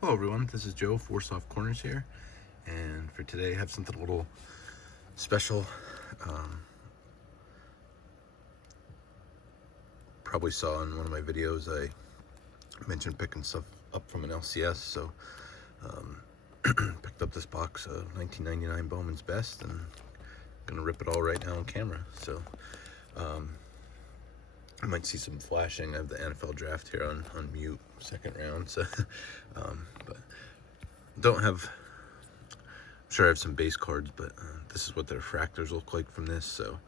Hello everyone, this is Joe, Four Soft Corners here, and for today I have something a little special. Um, Probably saw in one of my videos I mentioned picking stuff up from an LCS, so picked up this box of 1999 Bowman's Best and gonna rip it all right now on camera. So I might see some flashing. I have the NFL draft here on mute, second round, so but don't have, I'm sure I have some base cards, but this is what the refractors look like from this. So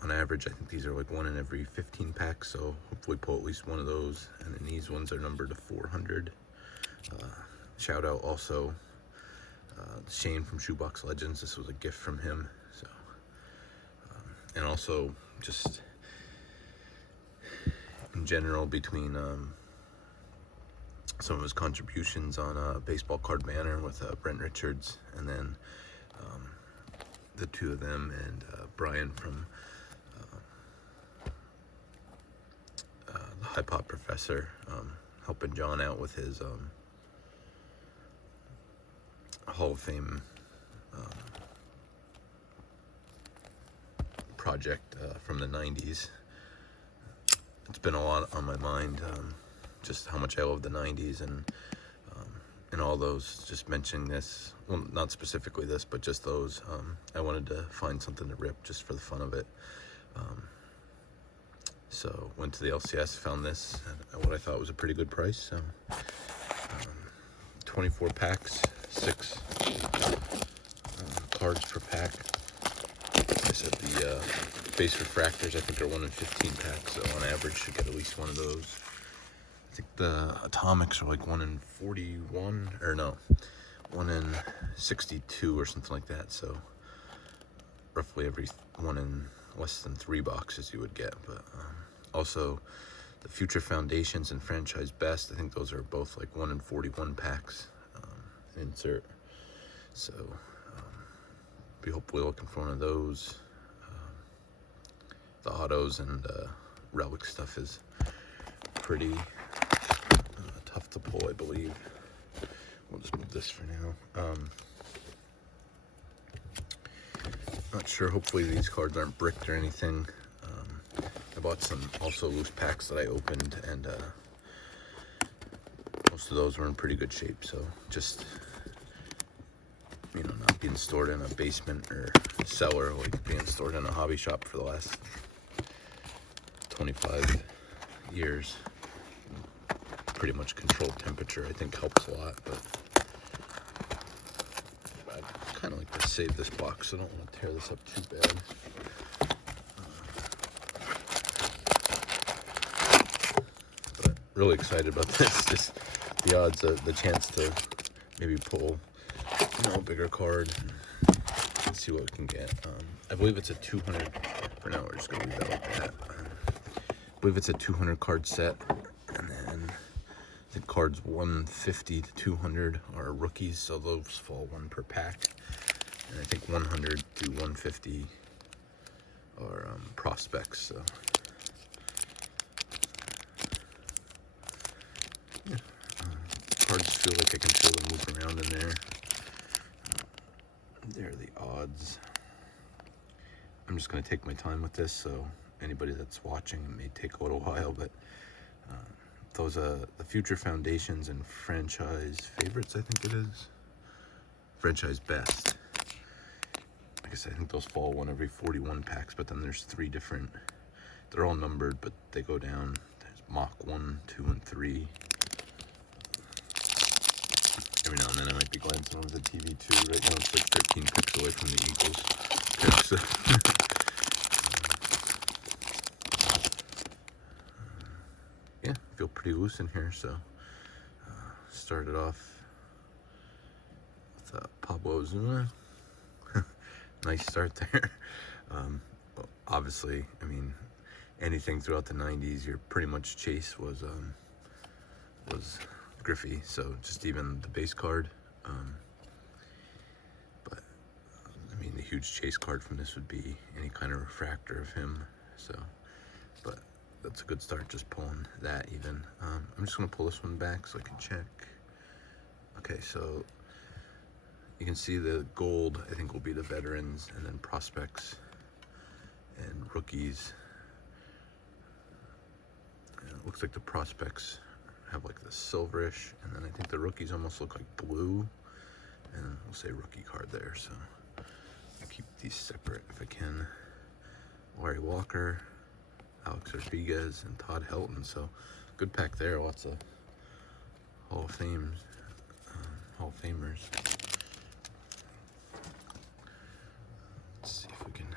on average, I think these are like one in every 15 packs. So hopefully pull at least one of those. And then these ones are numbered to 400. Shout out also Shane from Shoebox Legends. This was a gift from him. So and also just in general between some of his contributions on Baseball Card Banner with Brent Richards, and then the two of them and Brian from the High Pop Professor, helping John out with his Hall of Fame project from the 90s. It's been a lot on my mind, just how much I love the 90s and all those, just mentioning this, well, not specifically this, but just those. I wanted to find something to rip just for the fun of it. So went to the LCS, found this at what I thought was a pretty good price. So 24 packs, 6 cards per pack. I said the base refractors I think are 1 in 15 packs, so on average should get at least one of those. I think the atomics are like 1 in 41, or no, 1 in 62 or something like that. So roughly every 1 in less than 3 boxes you would get. But also the Future Foundations and Franchise Best, I think those are both like 1 in 41 packs insert. So be hopefully looking for one of those. The autos and relic stuff is pretty tough to pull, I believe. We'll just move this for now. Not sure, hopefully these cards aren't bricked or anything. I bought some also loose packs that I opened, and most of those were in pretty good shape, so just, you know, not being stored in a basement or cellar, like being stored in a hobby shop for the last 25 years. Pretty much controlled temperature, I think, helps a lot, but I'd kind of like to save this box, so I don't want to tear this up too bad. But really excited about this. Just the odds of the chance to maybe pull, you know, a bigger card and see what we can get. I believe it's a 200. For now, we're just gonna leave that like that. I believe it's a 200 card set, and then I think cards 150 to 200 are rookies, so those fall 1 per pack. And I think 100 to 150 are prospects. So yeah, cards feel like I can feel them move around in there. There are the odds. I'm just going to take my time with this, so anybody that's watching, it may take a little while, but those the Future Foundations and Franchise Favorites, I think it is. Franchise Best. Like I said, I think those fall 1 every 41 packs, but then there's 3 different, they're all numbered, but they go down. There's Mach 1, 2, and 3. Every now and then I might be glancing over the TV too. Right now it's like 13 picks away from the Eagles pick, so yeah, feel pretty loose in here. So started off with Pablo Zuna. Nice start there. Well, obviously, I mean, anything throughout the 90s, your pretty much chase was Griffey. So just even the base card. But I mean, the huge chase card from this would be any kind of refractor of him. So, but that's a good start, just pulling that even. I'm just gonna pull this one back so I can check. Okay, so you can see the gold, I think, will be the veterans, and then prospects and rookies. And it looks like the prospects have like the silverish, and then I think the rookies almost look like blue, and we'll say rookie card there. So I'll keep these separate if I can. Larry Walker, Alex Rodriguez, and Todd Helton. So good pack there. Lots of Hall of Famers. Let's see if we can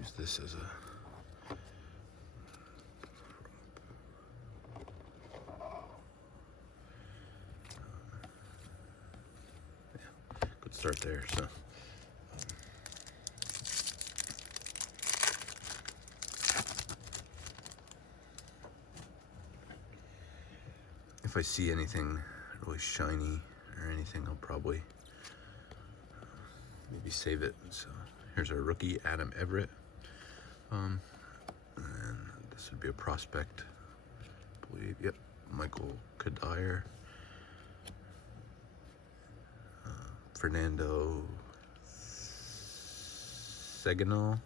use this as a good start there. So if I see anything really shiny or anything, I'll probably maybe save it. So here's our rookie, Adam Everett. And this would be a prospect, I believe. Yep, Michael Kadire. Fernando Seganol.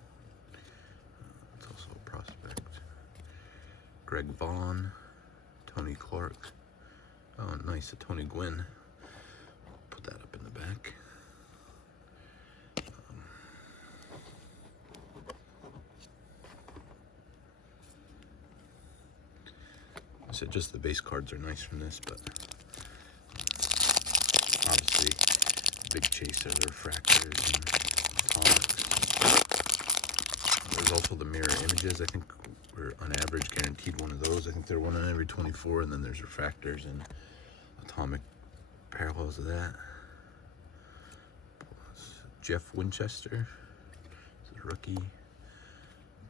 It's also a prospect. Greg Vaughn. Tony Clark. Oh, nice, a Tony Gwynn. Put that up in the back. So just the base cards are nice from this, but obviously big chaser, the refractors and atomics. There's also the mirror images. I think we're on average guaranteed one of those. I think they're one on every 24, and then there's refractors and atomic parallels of that. Jeff Winchester, this is a rookie.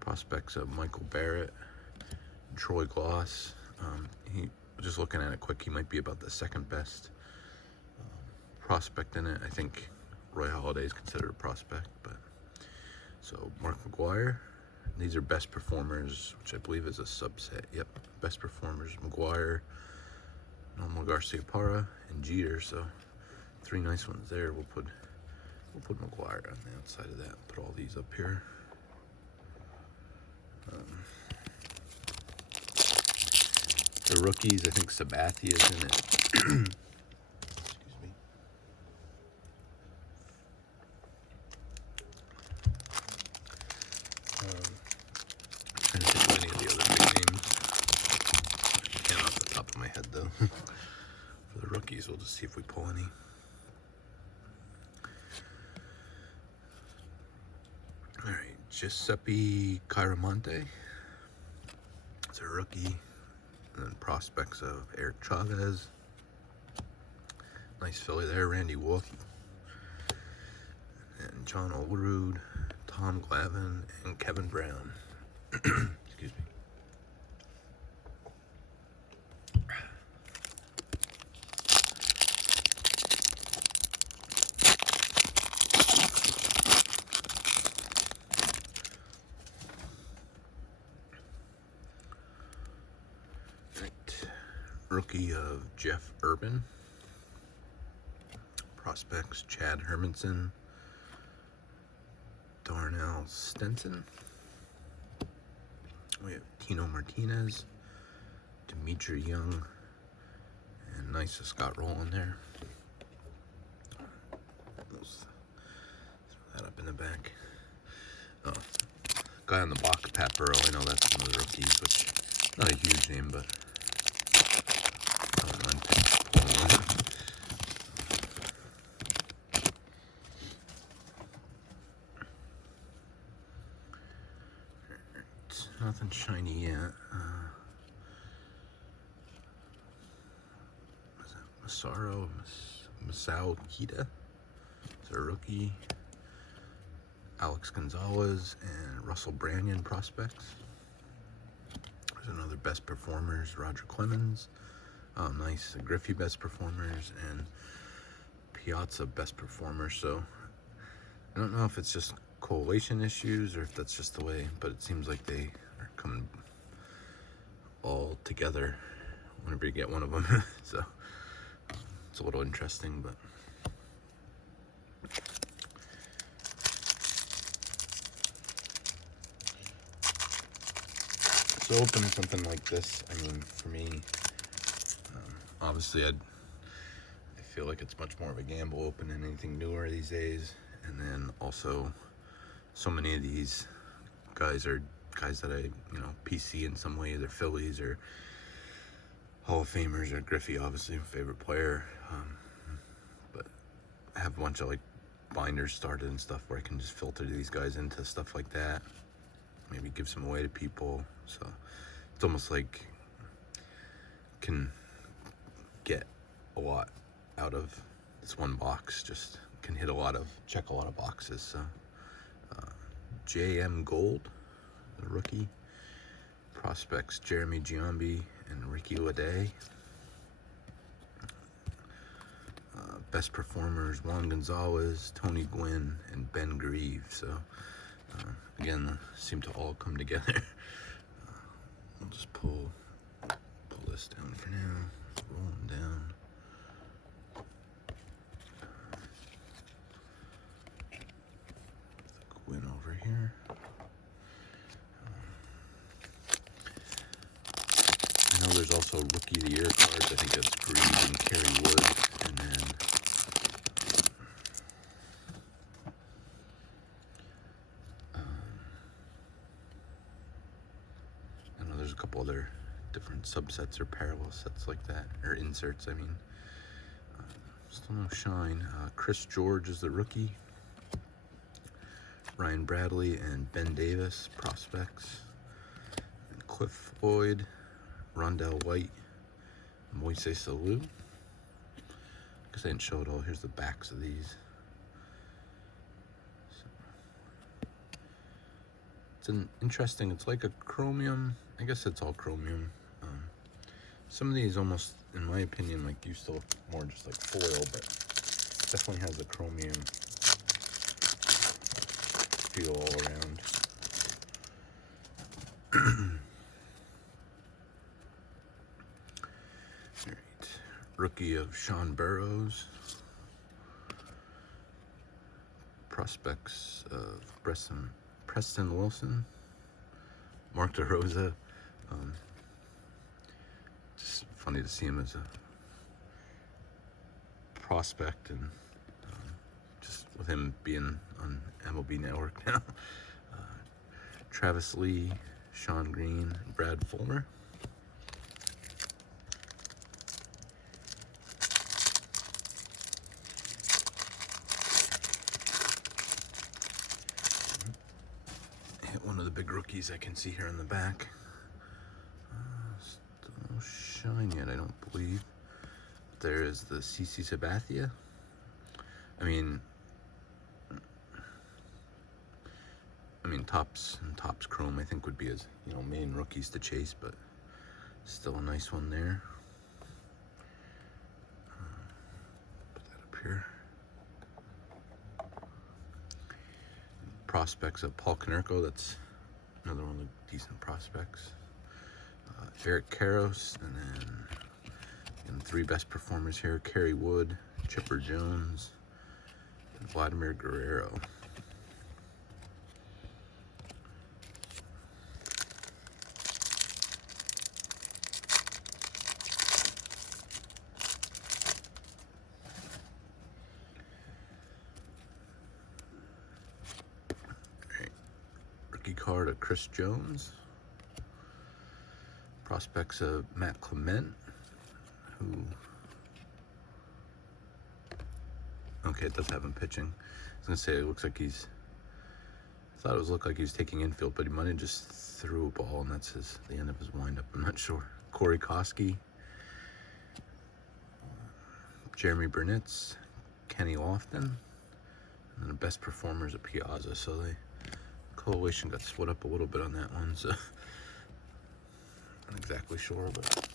Prospects of Michael Barrett, Troy Gloss. He, just looking at it quick, he might be about the second best prospect in it. I think Roy Halladay is considered a prospect, but so Mark McGuire. These are best performers, which I believe is a subset. Yep, best performers: McGuire, Nomar Garciaparra, and Jeter. So three nice ones there. We'll put McGuire on the outside of that. Put all these up here. The rookies, I think Sabathia is in it. Excuse me. Trying to think of any of the other big names. I can't off the top of my head though. For the rookies, we'll just see if we pull any. All right, Giuseppe Caramonte. It's a rookie. And then prospects of Eric Chavez. Nice Philly there. Randy Wolf. And John Olerud, Tom Glavine, and Kevin Brown. Excuse me. Rookie of Jeff Urban. Prospects Chad Hermanson, Darnell Stenson. We have Tino Martinez, Dimitri Young, and nice Scott Rowland there. Throw that up in the back. Oh, guy on the box, Pat Burrow. I know that's one of the rookies, which not a huge name, but nothing shiny yet. Is that Masao Kita? It's a rookie. Alex Gonzalez and Russell Branyan prospects. There's another best performers, Roger Clemens. Oh, nice. Griffey best performers and Piazza best performers. So I don't know if it's just collation issues or if that's just the way, but it seems like they are coming all together whenever you get one of them. So it's a little interesting, but so opening something like this, I mean, for me, obviously I feel like it's much more of a gamble opening anything newer these days. And then also, so many of these guys are guys that I, PC in some way, either Phillies or Hall of Famers, or Griffey, obviously, favorite player. But I have a bunch of like binders started and stuff where I can just filter these guys into stuff like that. Maybe give some away to people. So it's almost like can get a lot out of this one box. Just can check a lot of boxes. So JM Gold, the rookie. Prospects Jeremy Giambi and Ricky Leday. Best performers Juan Gonzalez, Tony Gwynn, and Ben Grieve. So again, seem to all come together. I'll just pull this down for now. Roll them down. Gwynn over here. I know there's also Rookie of the Year cards. I think that's Grieve and Kerry Wood. And then I know there's a couple other different subsets or parallel sets like that, or inserts, I mean. Still no shine. Chris George is the rookie. Ryan Bradley and Ben Davis, prospects. And Cliff Floyd, Rondell White, Moises Alou. Because I didn't show it all. Here's the backs of these. So, it's an interesting, it's like a chromium. I guess it's all chromium. Some of these almost, in my opinion, like used to look more just like foil, but definitely has a chromium feel all around. All right. Rookie of Sean Burrows. Prospects of Preston Wilson. Mark DeRosa. Just funny to see him as a prospect, and just with him being on MLB Network now. Travis Lee, Sean Green, Brad Fulmer. Hit one of the big rookies I can see here in the back. Still no shine yet, I don't believe. There is the CC Sabathia. I mean, Topps Chrome, I think, would be his, main rookies to chase, but still a nice one there. Put that up here. Prospects of Paul Konerko, that's another one of the decent prospects. Eric Karros, and then three best performers here: Kerry Wood, Chipper Jones, and Vladimir Guerrero. Rookie card of Chris Jones. Prospects of Matt Clement, who, okay, it does have him pitching. I was gonna say it looks like I thought it looked like he was taking infield, but he might have just threw a ball, and that's the end of his windup. I'm not sure. Corey Koski, Jeremy Burnitz, Kenny Lofton, and then the best performers at Piazza. So the coalition got split up a little bit on that one, so not exactly sure, but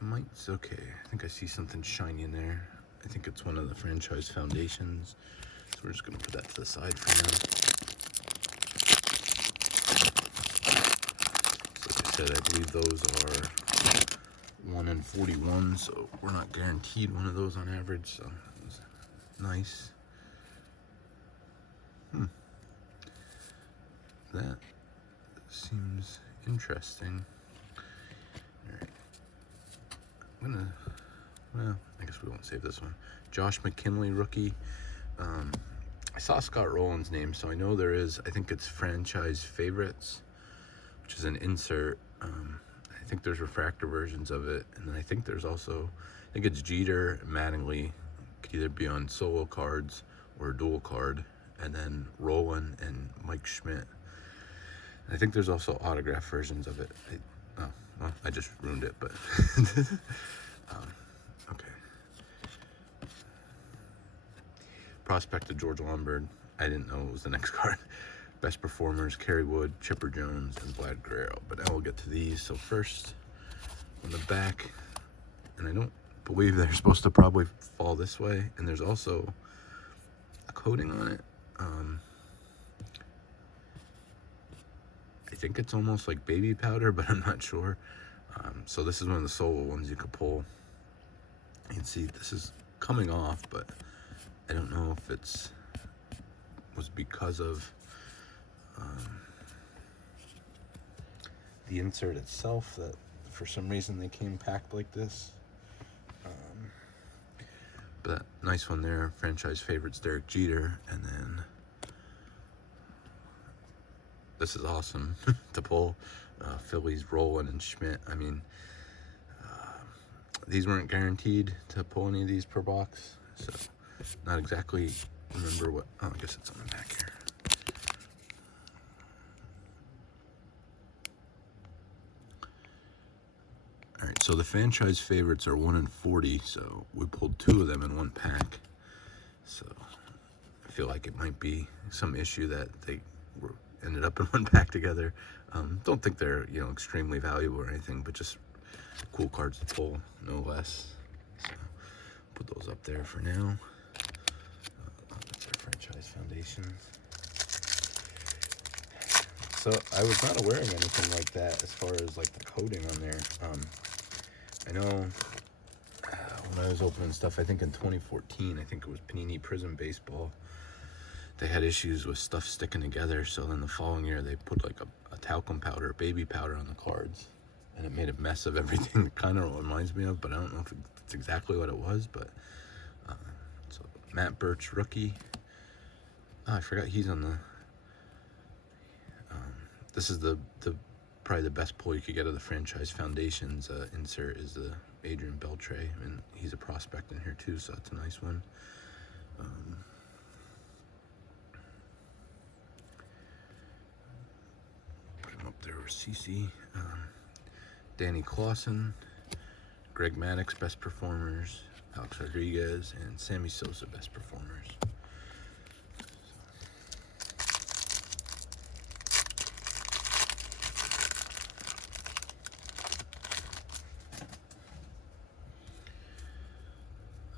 might's okay. I think I see something shiny in there. I think it's one of the franchise foundations. we're just going to put that to the side for now. So like I said, I believe those are 1 in 41, so we're not guaranteed one of those on average, so it's nice. That seems interesting. Alright. Well, I guess we won't save this one. Josh McKinley, rookie. I saw Scott Rowland's name, so I know there is, I think it's Franchise Favorites, which is an insert. I think there's refractor versions of it, and then I think there's also, I think it's Jeter, Mattingly, could either be on solo cards or a dual card, and then Rowland and Mike Schmidt. I think there's also autograph versions of it. I just ruined it, but okay. Prospect of George Lombard. I didn't know it was the next card. Best performers: Kerry Wood, Chipper Jones, and Vlad Guerrero. But now we'll get to these. So first, on the back, and I don't believe they're supposed to probably fall this way. And there's also a coating on it. I think it's almost like baby powder, but I'm not sure. So this is one of the solo ones you could pull. You can see this is coming off, but I don't know if was because of the insert itself that for some reason they came packed like this. But nice one there. Franchise Favorites, Derek Jeter, and then this is awesome to pull. Phillies, Rowland, and Schmidt. I mean, these weren't guaranteed to pull any of these per box, so not exactly remember what. Oh, I guess it's on the back here. All right, so the Franchise Favorites are 1 in 40, so we pulled 2 of them in one pack. So I feel like it might be some issue that they ended up in one pack together. Don't think they're, extremely valuable or anything, but just cool cards to pull, no less. So put those up there for now. That's our Franchise Foundation. So I was not aware of anything like that as far as like the coating on there. I know when I was opening stuff, I think in 2014, I think it was Panini Prism Baseball, they had issues with stuff sticking together, so then the following year they put like a talcum powder, baby powder on the cards, and it made a mess of everything. It kind of reminds me of, but I don't know if it's exactly what it was. But so Matt Birch, rookie. I forgot he's on the this is the probably the best pull you could get of the Franchise Foundation's insert is the Adrian Beltre, and he's a prospect in here too, so that's a nice one. Put him up there with CC. Danny Clausen, Greg Maddux, best performers, Alex Rodriguez, and Sammy Sosa, best performers.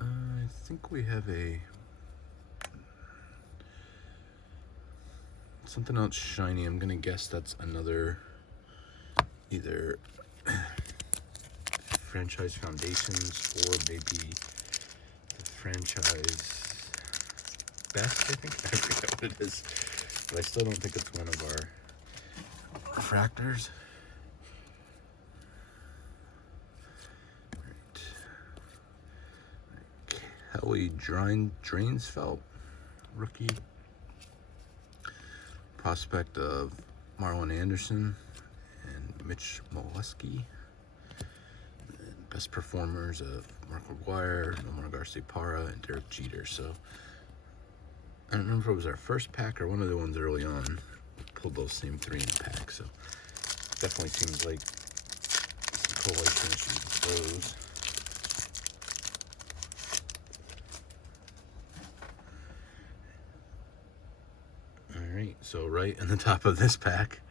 I think we have something else shiny. I'm gonna guess that's another either Franchise Foundations or maybe the Franchise Best, I think. I forget what it is, but I still don't think it's one of our refractors. Kelly Drainsfeld, rookie. Prospect of Marlon Anderson and Mitch Molesky. And best performers of Mark McGuire, Nomar Garciaparra, and Derek Jeter. So I don't remember if it was our first pack or one of the ones early on. We pulled those same 3 in a pack, so definitely seems like some cool white finishes with those. So right in the top of this pack,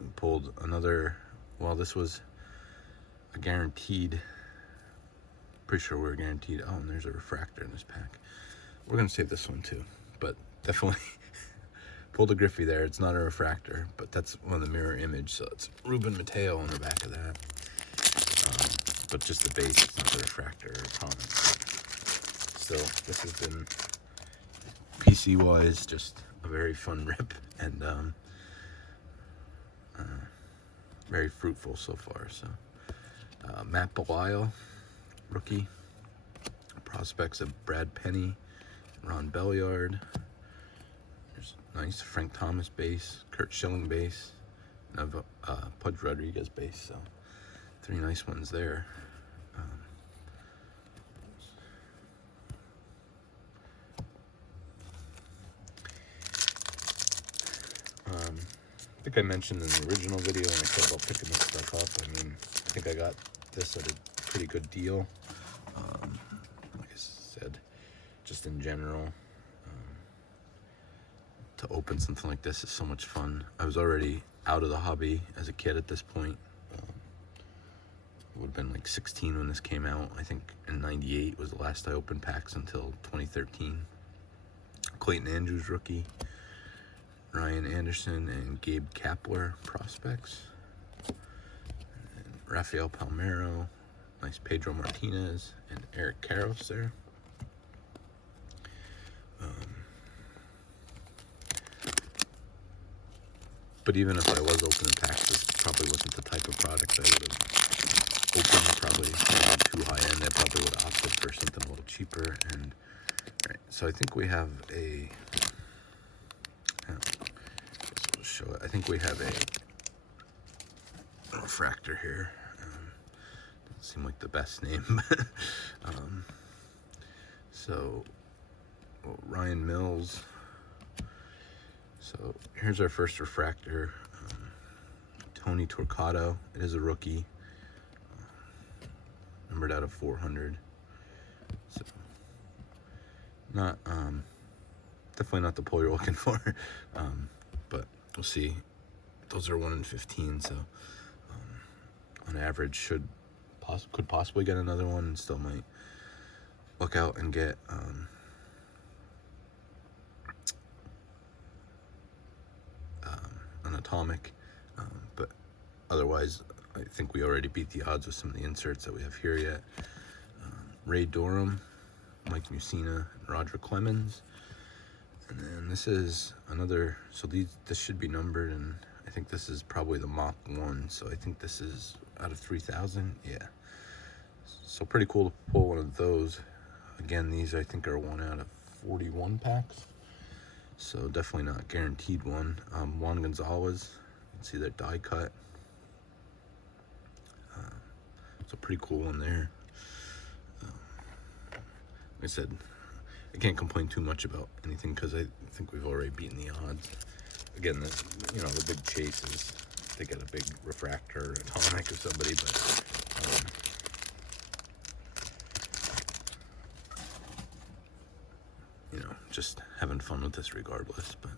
we pulled another, well, this was a guaranteed, pretty sure we're guaranteed, oh, and there's a refractor in this pack. we're gonna save this one too, but definitely pulled a Griffey there. It's not a refractor, but that's one of the mirror image, so it's Ruben Mateo on the back of that. But just the base, it's not the refractor or atomic. So this has been, PC wise, just a very fun rip, and very fruitful so far. So Matt Belisle, rookie. Prospects of Brad Penny, Ron Belliard. There's nice Frank Thomas base, Kurt Schilling base, and Pudge Rodriguez base. So 3 nice ones there. I think I mentioned in the original video when I said about picking this stuff up. I mean, I think I got this at a pretty good deal. Like I said, just in general, to open something like this is so much fun. I was already out of the hobby as a kid at this point. Would have been like 16 when this came out. I think in '98 was the last I opened packs until 2013. Clayton Andrews rookie, Ryan Anderson and Gabe Kapler prospects, and Rafael Palmeiro, nice Pedro Martinez and Eric Karros there. But even if I was opening packs, this probably wasn't the type of product I would have opened. Probably too high end. I probably would have opted for something a little cheaper. And right, so I think we have a. We'll show it. I think we have a refractor here. Doesn't seem like the best name. So Ryan Mills. So here's our first refractor, Tony Torquato. It is a rookie, numbered out of 400. So not definitely not the pull you're looking for, but we'll see. Those are 1 in 15, so on average could possibly get another one, and still might look out and get an atomic, but otherwise I think we already beat the odds with some of the inserts that we have here yet. Ray Durham, Mike Mussina, and Roger Clemens. And then this is another, so this should be numbered, and I think this is probably the Mach 1, so I think this is out of 3,000. Yeah, so pretty cool to pull one of those. Again, these I think are 1 out of 41 packs, so definitely not guaranteed one. Juan Gonzalez, you can see that die cut. So pretty cool one there. Like I said, I can't complain too much about anything because I think we've already beaten the odds. Again, the big chase is to get a big refractor or atomic of somebody, but just having fun with this regardless. But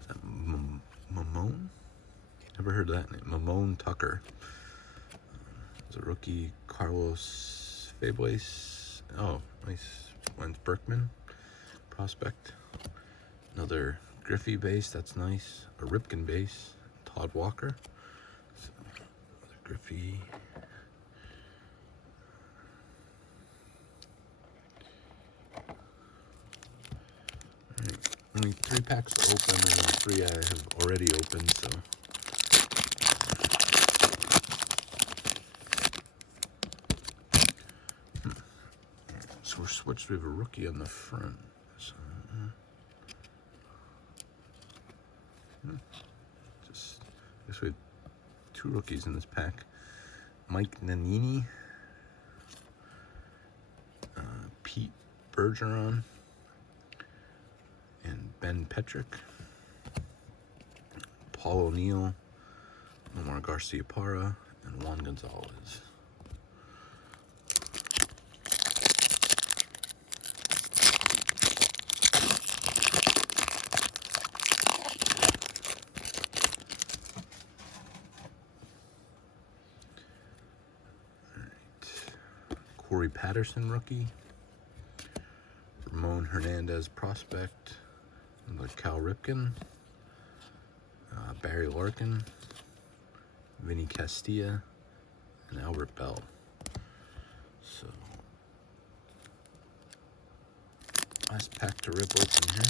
is that Mamone? Never heard that name. Mamone Tucker. There's a rookie, Carlos Fables. Oh, nice. Wentz Berkman prospect. Another Griffey base, that's nice. A Ripken base, Todd Walker. So, another Griffey. Alright, only 3 packs to open, and 3 I have already opened, so. So we're switched, we have a rookie on the front. So, I guess we have 2 rookies in this pack. Mike Nannini, Pete Bergeron, and Ben Petrick. Paul O'Neill, Omar Garcia-Parra, and Juan Gonzalez. Corey Patterson rookie, Aaron Hernandez prospect, like Cal Ripken, Barry Larkin, Vinny Castilla, and Albert Bell. So, last pack to rip open here.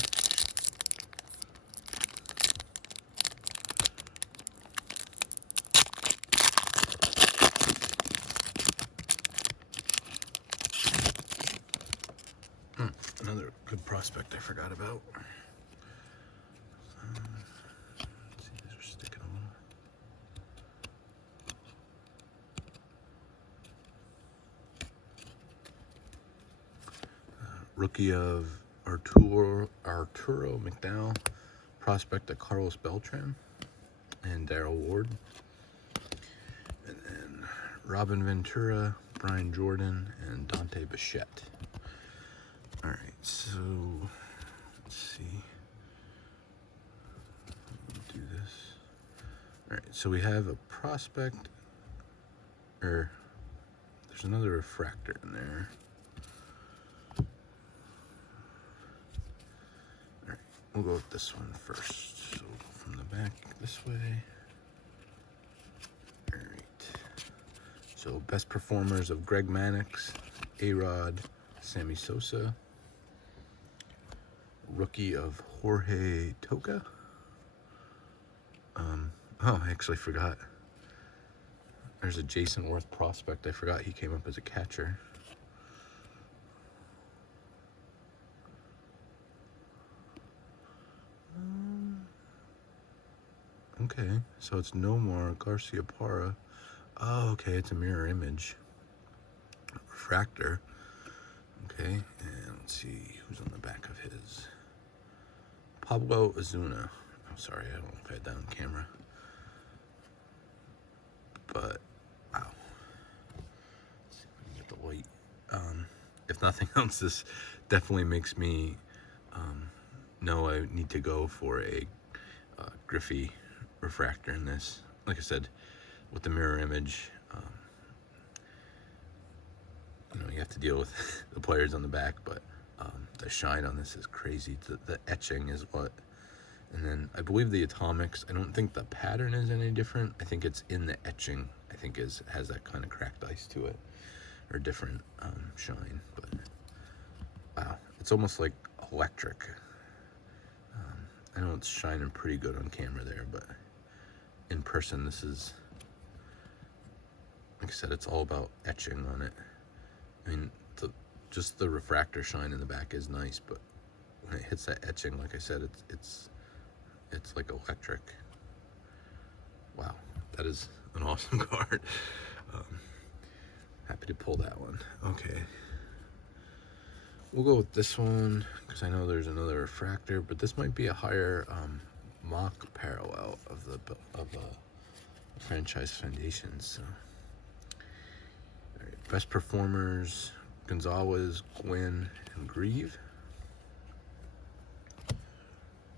Another good prospect I forgot about. Let's see, these are sticking a little. Rookie of Arturo McDowell, prospect of Carlos Beltran and Darrell Ward. And then Robin Ventura, Brian Jordan, and Dante Bichette. All right, so let's see. Do this. All right, so we have a prospect, or there's another refractor in there. All right, we'll go with this one first. So from the back this way. All right. So best performers of Greg Mannix, A-Rod, Sammy Sosa. Rookie of Jorge Toca. Oh, I actually forgot. There's a Jason Worth prospect. I forgot he came up as a catcher. Okay, so it's no more Garcia Parra. Oh, okay, it's a mirror image. Refractor. Okay, and let's see who's on the back of his. Pablo Ozuna. I'm sorry, I don't know if I had that on camera. But, wow. Let's see if we can get the white. If nothing else, this definitely makes me know I need to go for a Griffey refractor in this. Like I said, with the mirror image, you know, you have to deal with the players on the back, but the shine on this is crazy. The etching is what, and then I believe the atomics, I don't think the pattern is any different. I think it's in the etching, I think has that kind of cracked ice to it, or different shine. But wow, it's almost like electric. I know it's shining pretty good on camera there, but in person, this is, like I said, it's all about etching on it. I mean, just the refractor shine in the back is nice, but when it hits that etching, like I said, it's like electric. Wow, that is an awesome card. Happy to pull that one. Okay, we'll go with this one because I know there's another refractor, but this might be a higher mock parallel of the franchise foundations. So, all right, best performers: Gonzalez, Gwynn, and Grieve.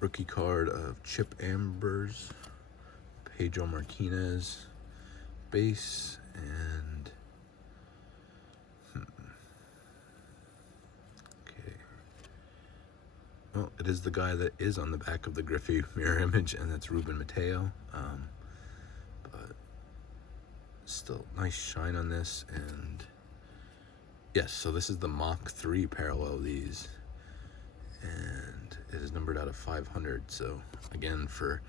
Rookie card of Chip Ambers, Pedro Martinez, base, and okay. Well, it is the guy that is on the back of the Griffey mirror image, and that's Ruben Mateo. But still, nice shine on this, and yes, so this is the Mach 3 parallel of these, and it is numbered out of 500. So again, for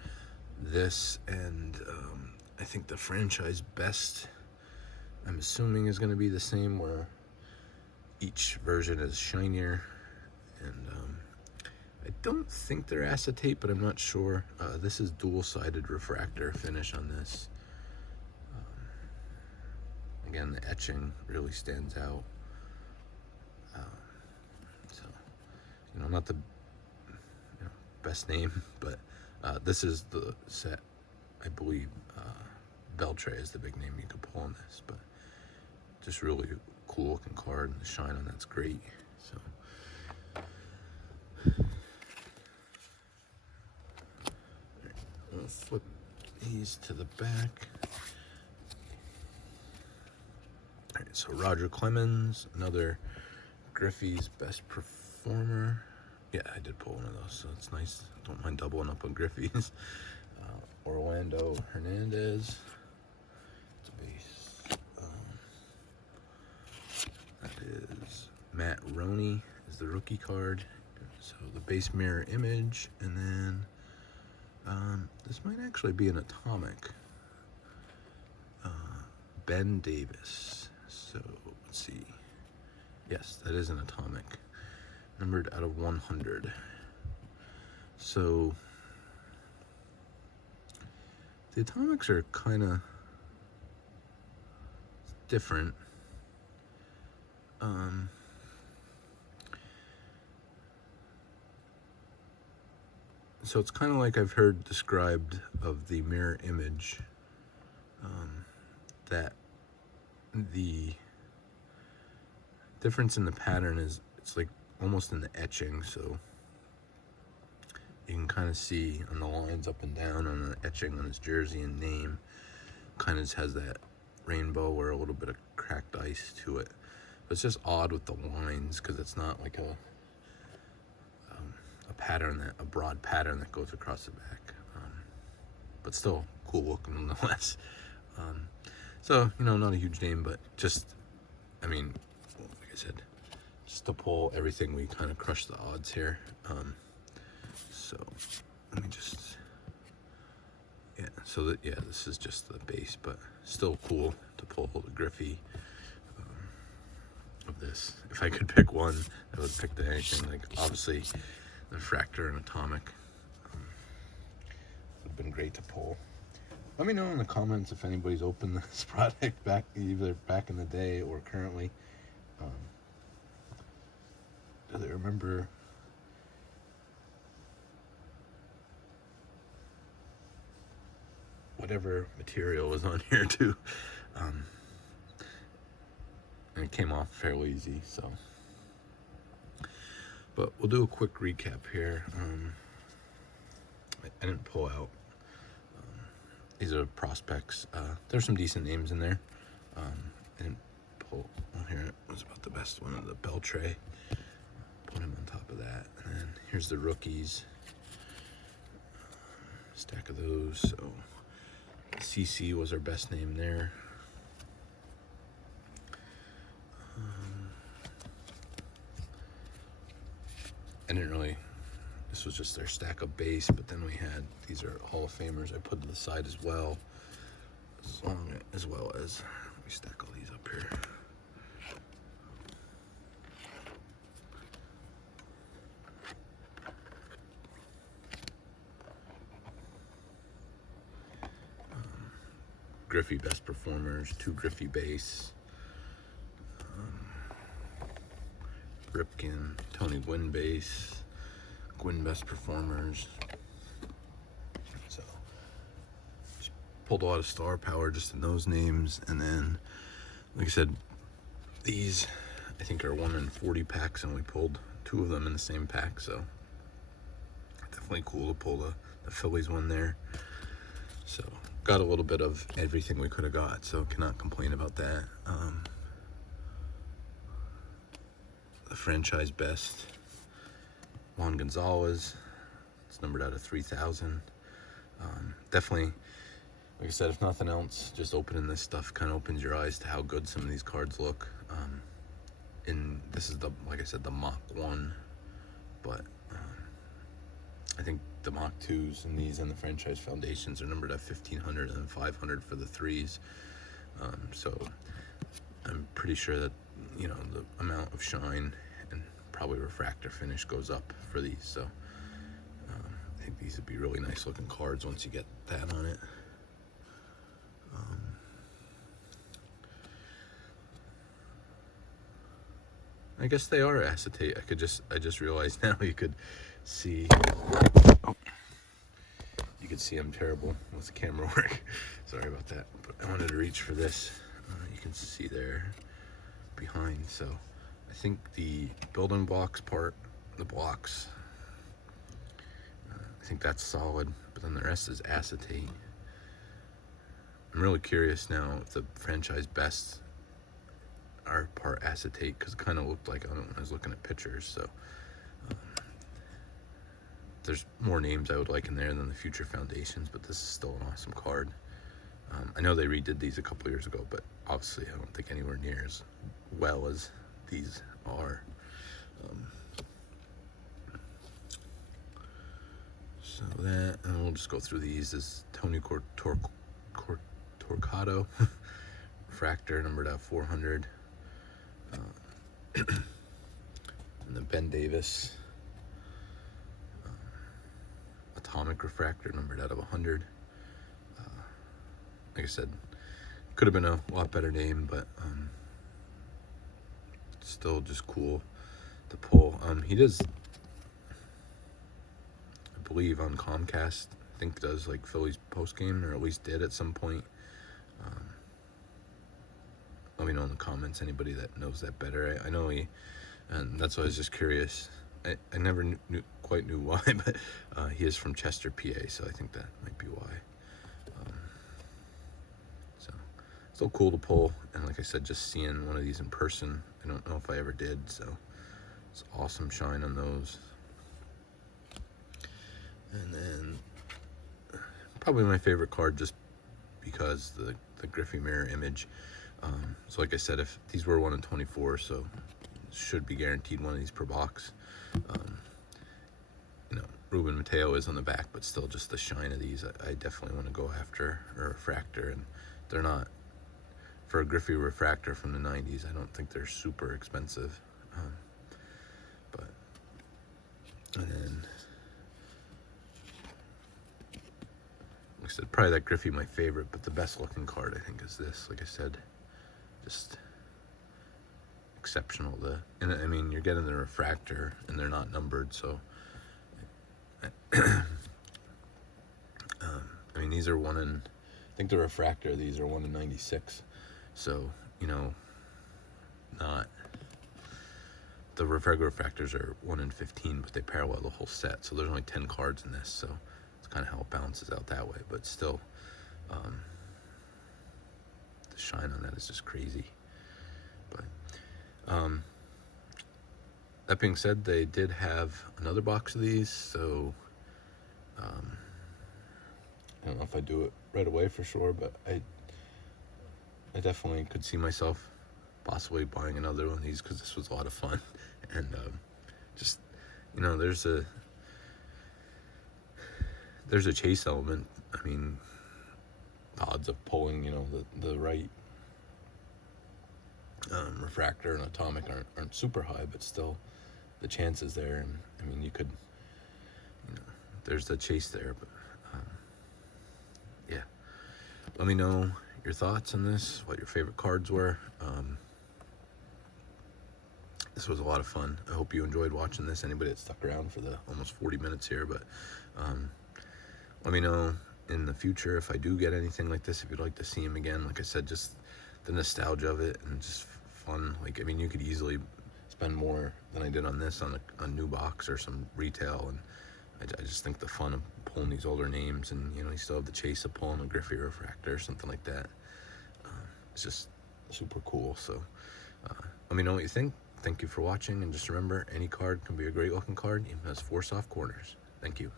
this and I think the franchise best, I'm assuming, is going to be the same, where each version is shinier, and I don't think they're acetate, but I'm not sure. This is dual-sided refractor finish on this. Again, the etching really stands out. So, you know, not the best name, but this is the set. I believe Beltray is the big name you could pull on this, but just really cool looking card, and the shine on that's great. So, I'll flip these to the back. All right, so Roger Clemens, another Griffey's best Performer. Yeah, I did pull one of those, so it's nice. Don't mind doubling up on Griffey's. Orlando Hernandez. It's a base. That is Matt Roney is the rookie card. So the base mirror image, and then this might actually be an atomic. Ben Davis. So let's see. Yes, that is an atomic. Numbered out of 100. So the atomics are kind of different. So it's kind of like I've heard described of the mirror image, that the difference in the pattern is it's like almost in the etching, so you can kind of see on the lines up and down on the etching on his jersey and name, kind of just has that rainbow or a little bit of cracked ice to it. But it's just odd with the lines because it's not like a pattern, a broad pattern that goes across the back, but still cool looking nonetheless. So, you know, not a huge name, but just, I mean, like I said, just to pull everything, we kind of crushed the odds here. So let me just, yeah, so that, yeah, this is just the base, but still cool to pull the Griffey of this. If I could pick one, I would pick anything, like obviously the Refractor and Atomic would have been great to pull. Let me know in the comments if anybody's opened this product back, either back in the day or currently. Do they remember whatever material was on here too? And it came off fairly easy, so. But we'll do a quick recap here. I didn't pull out. These are prospects. There's some decent names in there. I didn't pull. Well, here it was about the best one of the Beltray. Put him on top of that. And then here's the rookies. Stack of those. So CC was our best name there. I didn't really, this was just their stack of base, but then we had, these are Hall of Famers I put to the side as well, as well as, let me stack all these up here. Griffey best performers, 2 Griffey base. Ripken, Tony Gwynn base, Gwynn best performers. So just pulled a lot of star power just in those names, and then like I said, these I think are 1 in 40 packs, and we pulled 2 of them in the same pack, so definitely cool to pull the Phillies one there. So got a little bit of everything we could have got, so cannot complain about that. The franchise best, Juan Gonzalez. It's numbered out of 3,000. Definitely, like I said, if nothing else, just opening this stuff kind of opens your eyes to how good some of these cards look. This is the, like I said, the Mach 1, but I think the Mach 2s and these and the franchise foundations are numbered at 1,500 and 500 for the 3s. So I'm pretty sure that, you know, the amount of shine and probably refractor finish goes up for these. So I think these would be really nice looking cards once you get that on it. I guess they are acetate. I just realized now you could see. Oh, you could see I'm terrible with the camera work. Sorry about that. But I wanted to reach for this. You can see there behind. So I think the building blocks part, the blocks, I think that's solid. But then the rest is acetate. I'm really curious now if the franchise best are part acetate, because it kind of looked like it when I was looking at pictures. So There's more names I would like in there than the Future Foundations, but this is still an awesome card. I know they redid these a couple years ago, but obviously I don't think anywhere near as well as these are. So that, and we'll just go through these. This is Tony Torquato refractor, numbered out 400. And the Ben Davis atomic refractor, numbered out of 100. Like I said, could have been a lot better name, but still just cool to pull. He does, I believe, on Comcast, I think does like Phillies post game, or at least did at some point. Let me know in the comments, anybody that knows that better. I know he, and that's why I was just curious. I never quite knew why, but he is from Chester, PA, so I think that might be why. So still cool to pull, and like I said, just seeing one of these in person, I don't know if I ever did, so it's awesome shine on those. And then probably my favorite card, just because the Griffey mirror image. So like I said, if these were 1 in 24, so should be guaranteed one of these per box. You know, Ruben Mateo is on the back, but still just the shine of these, I definitely want to go after a refractor, and they're not, for a Griffey refractor from the 90s, I don't think they're super expensive. And then, like I said, probably that Griffey my favorite, but the best looking card I think is this. Like I said, just exceptional. And I mean, you're getting the refractor and they're not numbered, so I mean, these are 1 in, I think the refractor, these are 1 in 96, so, you know, not, the regular refractors are 1 in 15, but they parallel the whole set, so there's only 10 cards in this, so it's kind of how it balances out that way. But still, the shine on that is just crazy. But that being said, they did have another box of these, so I don't know if I do it right away for sure, but I definitely could see myself possibly buying another one of these, because this was a lot of fun. And just, you know, there's a chase element. I mean, the odds of pulling, you know, the right refractor and atomic aren't super high, but still the chance is there. And I mean, you could, you know, there's the chase there. But yeah, let me know your thoughts on this, what your favorite cards were. This was a lot of fun. I hope you enjoyed watching this, anybody that stuck around for the almost 40 minutes here. But let me know in the future if I do get anything like this, if you'd like to see them again. Like I said, just the nostalgia of it and just fun. Like, I mean, you could easily spend more than I did on this on a new box or some retail, and I just think the fun of pulling these older names, and you know, you still have the chase of pulling a Griffey refractor or something like that. It's just super cool. So let me know what you think. Thank you for watching, and just remember, any card can be a great looking card, even if it has 4 soft corners. Thank you.